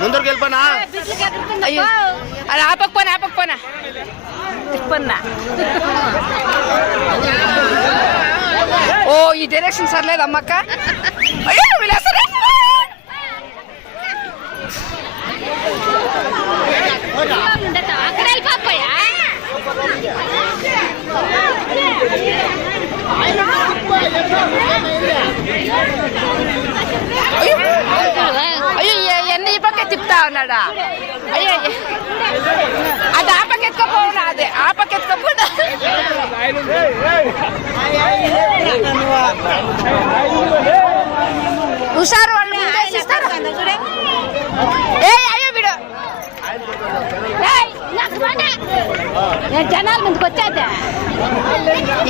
ముందరికి వెళ్ళిపోనా? అయ్యో అది ఆపకపోనా తిప్పన్నా. ఓ ఈ డైరెక్షన్ సర్లేదమ్మక్క. అయ్యో వీళ్ళేస్తారా? అయ్యో ఎన్ని ఈ పక్క తిప్పుతా ఉన్నాడా? అయ్యో అది ఆ పక్క ఎత్తుకోపోనా? అదే ఆ పక్క ఎత్తుకోపోనా? హుషారు వాళ్ళు అయ్యో వీడు జనాల ముందుకు వచ్చేద్దా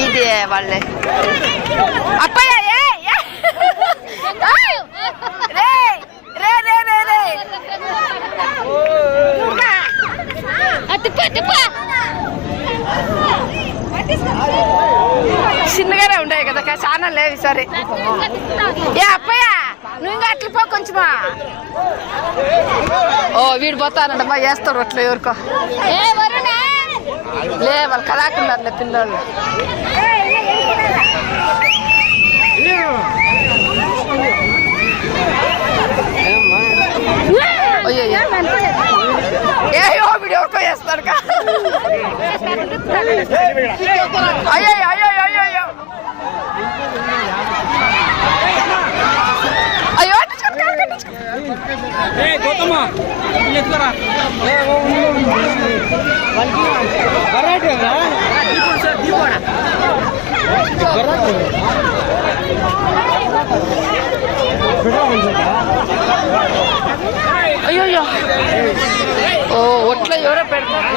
ఇది వాళ్ళే అప్పయ్య చిన్నగానే ఉంటాయి కదా చాలా లేవు. సరే ఏ అప్పయ్య నువ్వు ఇంకా అట్లా పో కొంచెమా. ఓ వీడు పోతానంటమ్మా వేస్తారు అట్లా ఎవరికో లే వాళ్ళు కదాకున్నారులే పిల్లలు. అయ్యో వీడు ఎవరికో వేస్తారు అయ్యో అయ్యో అయ్యో అయ్యో అయ్యో అయ్యో ఓ ఒట్లో ఎవరో పెడతారు.